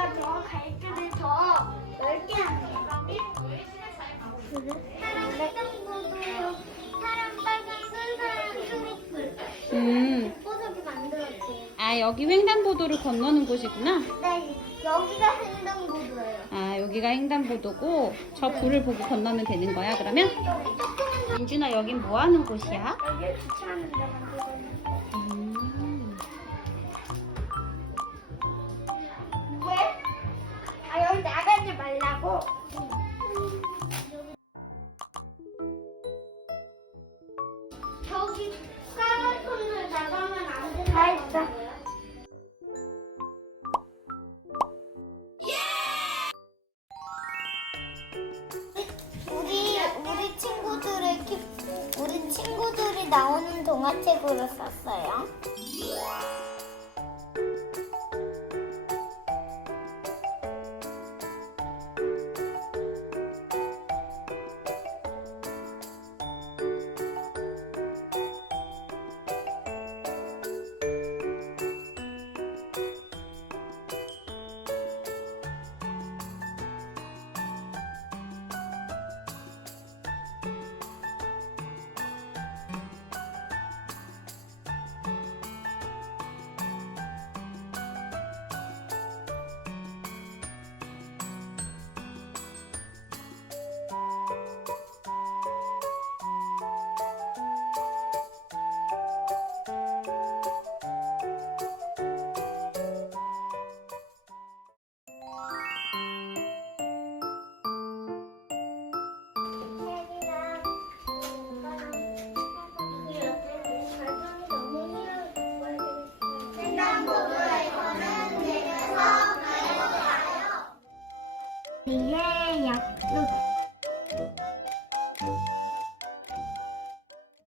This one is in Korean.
우리가 더 갈등을 더 넓게 하는 게 사람 빨간보도 사람 빨간불 사람 초록불 음, 보석이 만들었대요. 아 여기 횡단보도를 건너는 곳이구나. 네, 여기가 횡단보도예요. 아 여기가 횡단보도고 저 불을 보고 건너면 되는 거야 그러면? 여기 민준아 여긴 뭐 하는 곳이야? 여기 주차하는 데 만들었는데 음. 나오는 동화책으로 썼어요. 里面有